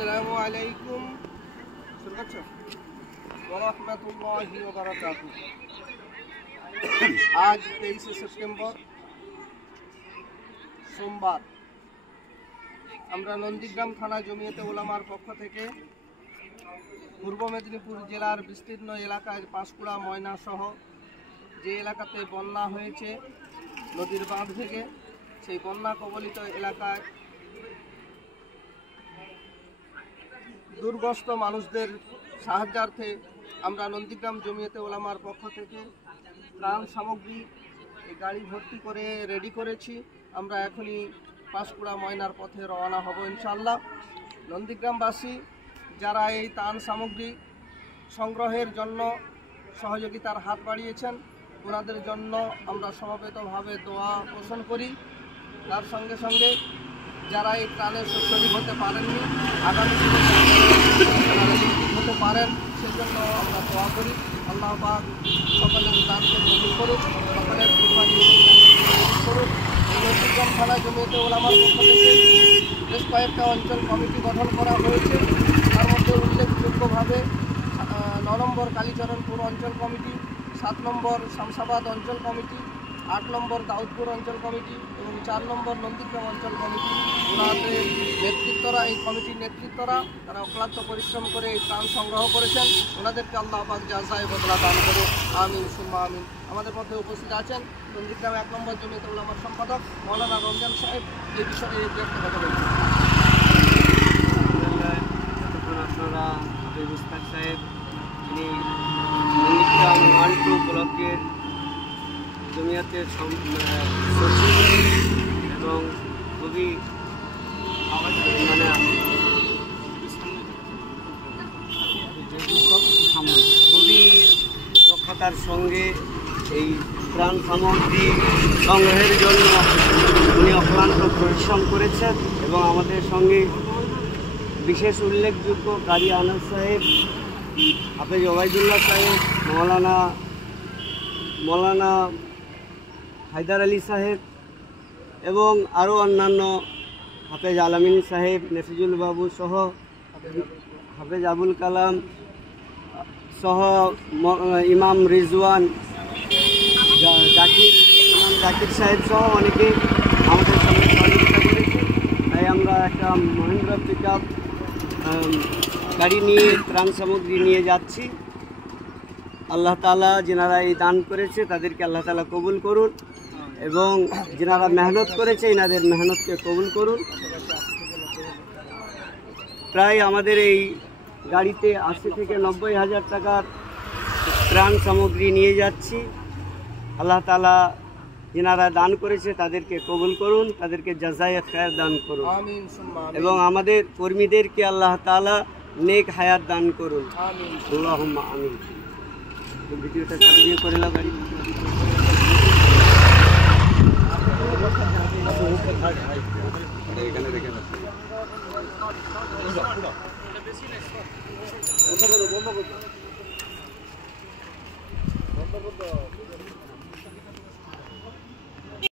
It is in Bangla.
আসসালামু আলাইকুম ওয়া রাহমাতুল্লাহি ওয়া বারাকাতুহু। আজ 23 সেপ্টেম্বর সোমবার আমরা নন্দীগ্রাম থানা জমিয়তে উলামার পক্ষ থেকে পূর্ব মেদিনীপুর জেলার বিস্তীর্ণ এলাকায় পাঁশকুড়া ময়না সহ যে এলাকাতে বন্যা হয়েছে নদীর বাঁধ থেকে, সেই বন্যা কবলিত এলাকায় দুর্গত মানুষদের সাহায্যার্থে আমরা নন্দীগ্রাম জমিয়তে উলামার পক্ষ থেকে ত্রাণ সামগ্রী গাড়ি ভর্তি করে রেডি করেছি। আমরা এখনই পাঁশকুড়া ময়নার পথে রওনা হব ইনশাআল্লাহ। নন্দীগ্রামবাসী যারা এই ত্রাণ সামগ্রী সংগ্রহের জন্য সহযোগিতার হাত বাড়িয়েছেন, ওনাদের জন্য আমরা সমবেতভাবে দোয়া পোষণ করি। তার সঙ্গে সঙ্গে যারা এই ত্রাণের শরীক হতে পারেননি, আগামী দিনে হতে পারেন সেজন্য আমরা দোয়া করি। আল্লাহ পাক সকলের দানকে কবুল করুক, সকলের কুরবানি করুক। নন্দীগ্রাম থানা জমিয়তে উলামার পক্ষ থেকে বেশ কয়েকটা অঞ্চল কমিটি গঠন করা হয়েছে। তার মধ্যে উল্লেখযোগ্যভাবে 9 নম্বর কালীচরণপুর অঞ্চল কমিটি, 7 নম্বর শামসাবাদ অঞ্চল কমিটি, 8 নম্বর দাউদপুর অঞ্চল কমিটি এবং 4 নম্বর নন্দীগ্রাম অঞ্চল কমিটি। ওনাদের নেতৃত্বরা, এই কমিটির নেতৃত্বরা তারা অক্লান্ত পরিশ্রম করে এই ত্রাণ সংগ্রহ করেছেন। ওনাদেরকে আল্লাহ পাক জাযায়ে বদলা দান করুন, আমিন সুম্মা আমিন। আমাদের মধ্যে উপস্থিত আছেন নন্দীগ্রাম 1 নম্বর জমিয়তে উলামার সম্পাদক মাওলানা রমজান সাহেব। এই বিষয়ে একটু কথা বলবেন। আপনারা হাফেজ উস্তাদ সাহেব, তিনি নন্দীগ্রাম 1-2 ব্লকের জমিয়তের সচিব এবং খুবই দক্ষতার সঙ্গে এই ত্রাণ সামগ্রী সংগ্রহের জন্য উনি অক্লান্ত পরিশ্রম করেছেন। এবং আমাদের সঙ্গে বিশেষ উল্লেখযোগ্য কারি আনাস সাহেব, হাফেজ ওবায়দুল্লাহ সাহেব, মৌলানা হায়দার আলী সাহেব এবং আরও অন্যান্য হাফেজ আলামিন সাহেব, নেফিজুল বাবু সহ, হাফেজ আবুল কালাম সহ, ইমাম রিজওয়ান, জাকির সাহেব সহ অনেকে আমাদের সঙ্গে সহযোগিতা করেছে। তাই আমরা একটা মহেন্দ্র পিকআপ গাড়ি নিয়ে ত্রাণ সামগ্রী নিয়ে যাচ্ছি। আল্লাহ তাআলা যেনারা এই দান করেছে তাদেরকে আল্লাহ তাআলা কবুল করুন এবং যেনারা মেহনত করেছে এনাদের মেহনতকে কবুল করুন। প্রায় আমাদের এই গাড়িতে 80 থেকে 90 হাজার টাকার ত্রাণ সামগ্রী নিয়ে যাচ্ছি। আল্লাহ তাআলা যেনারা দান করেছে তাদেরকে কবুল করুন, তাদেরকে জাযায়ে খায়র দান করুন এবং আমাদের কর্মীদেরকে আল্লাহ তাআলা নেক হায়াত দান করুন। আল্লাহুম্মা আমিন। ভিডিওটা চালু দিয়ে করে নাও গাড়ি। এখানে দেখে না, বন্ধ করো।